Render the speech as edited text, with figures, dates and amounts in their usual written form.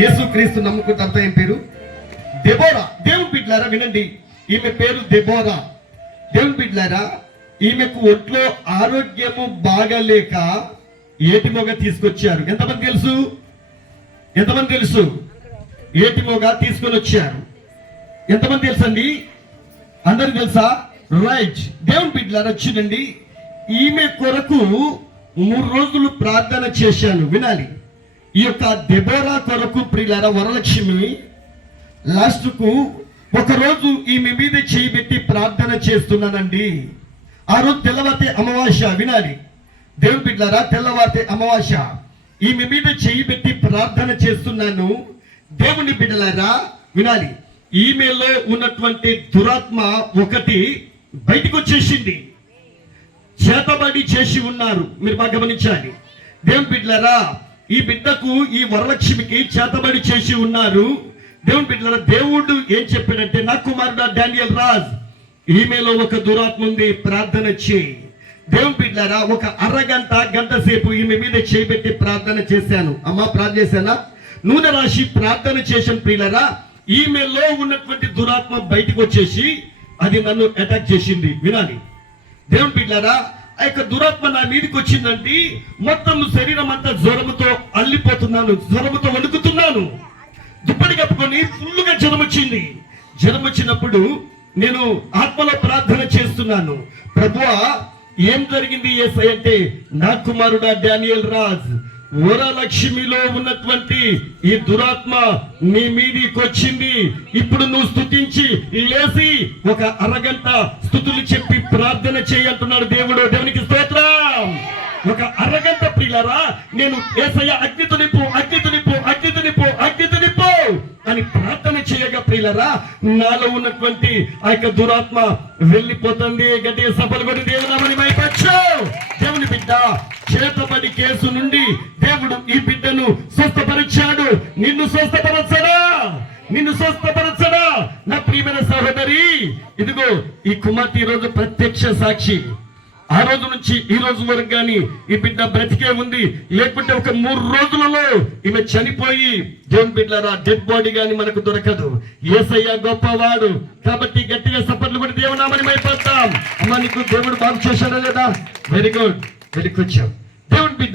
యేసుక్రీస్తు నమ్ముకుంటే అర్థం ఏం పేరు? దెబోరా. దేవుని బిడ్డలారా వినండి, ఈమె పేరు దెబోరా. దేవుని బిడ్డలారా, ఈమెకు ఒంట్లో ఆరోగ్యము బాగలేక ఏటిమోగ తీసుకొచ్చారు. ఎంతమంది తెలుసు? ఎంతమంది తెలుసు? ఏటిమోగ తీసుకొని వచ్చారు. ఎంతమంది తెలుసండి? అందరికి తెలుసా? రైట్. దేవుని బిడ్డలారా వచ్చిందండి, ఈమె కొరకు 3 రోజులు ప్రార్థన చేశాను. వినాలి, ఈ యొక్క దెబోరా కొరకు ప్రియులారా వరలక్ష్మి లాస్ట్ కు ఒకరోజు ఈమె మీద చేయి పెట్టి ప్రార్థన చేస్తున్నానండి. ఆ రోజు తెల్లవారితే అమావాస్య. వినాలి దేవుని బిడ్డలారా, తెల్లవారితే అమావాస్య. ఈమె మీద చేయి పెట్టి ప్రార్థన చేస్తున్నాను. దేవుని బిడ్డలారా వినాలి, ఈమెలో ఉన్నటువంటి దురాత్మ ఒకటి బయటికి వచ్చేసింది. చేతబడి చేసి ఉన్నారు. మీరు బాగా గమనించాలి. దేవుని బిడ్డలారా, ఈ బిడ్డకు, ఈ వరలక్ష్మికి చేతబడి చేసి ఉన్నారు. దేవుని బిడ్డలారా, దేవుడు ఏం చెప్పాడంటే, నా కుమారుడు డానియల్ రాజ్, ఈమెలో ఒక దురాత్మ ఉంది, ప్రార్థన చేయి. దేవుని బిడ్డలారా, ఒక గంట సేపు ఈమె మీద చేయబెట్టి ప్రార్థన చేశాను. అమ్మా ప్రార్థన చేశానా? నూనె రాసి ప్రార్థన చేశాను. ప్రియులారా, ఈమెలో ఉన్నటువంటి దురాత్మ బయటకు వచ్చేసి అది నన్ను అటాక్ చేసింది. వినాలి దేవుని బిడ్డలారా, ఆ యొక్క దురాత్మ నా మీదకి వచ్చిందండి. మొత్తం శరీరం అంతా జ్వరముతో అల్లిపోతున్నాను, జ్వరముతో వణుకుతున్నాను. దుప్పటి కప్పుకొని ఫుల్లుగా జ్వరం వచ్చింది. జ్వరం వచ్చినప్పుడు నేను ఆత్మలో ప్రార్థన చేస్తున్నాను, ప్రభువా ఏం జరిగింది యేసయ్య అంటే, నా కుమారుడా డానియల్ రాజ్, వరలక్ష్మిలో ఉన్నటువంటి ఈ దురాత్మ నీ మీదికి వచ్చింది. ఇప్పుడు నువ్వు స్తుతించి లేచి ఒక అరగంట స్తుతులు చెప్పి ప్రార్థన చేయంటున్నాడు దేవుడు. దేవునికి స్తోత్రం. ఒక అరగంట ప్రియులారా, నేను యేసయ్య అగ్నితో నింపు, అగ్నితో నింపు, అగ్నితో నింపు, అగ్నితో నింపు అని ప్రార్థన చేయగా ప్రియులారా, నాలో ఉన్నటువంటి ఆ యొక్క దురాత్మ వెళ్ళిపోతుంది. గట్టిగా సఫలు కొట్టి దేవుని మైపచ్చు. దేవుని బిడ్డ, చేతబడి కేసు నుండి దేవుడు ఈ బిడ్డను స్వస్థపరిచాడు. నిన్ను స్వస్థపరచడా? నిన్ను స్వస్థపరచడా? నా ప్రియమైన సహోదరి, ఇదిగో ఈ కుమార్తె ఈ రోజు ప్రత్యక్ష సాక్షి. ఆ రోజు నుంచి ఈ రోజు వరకు కానీ ఈ బిడ్డ బ్రతికే ఉంది. లేకుంటే ఒక 3 రోజులలో ఈమె చనిపోయి, దేవుని బిడ్డలారా, డెడ్ బాడీ గాని మనకు దొరకదు. యేసయ్య గొప్పవాడు. కాబట్టి గట్టిగా సపర్లు కూడా దేవునామని మైపోతాం. అమ్మ, నీకు దేవుడు బాగు చేశాడా లేదా? Very good, very good. దేవుని బిడ్డ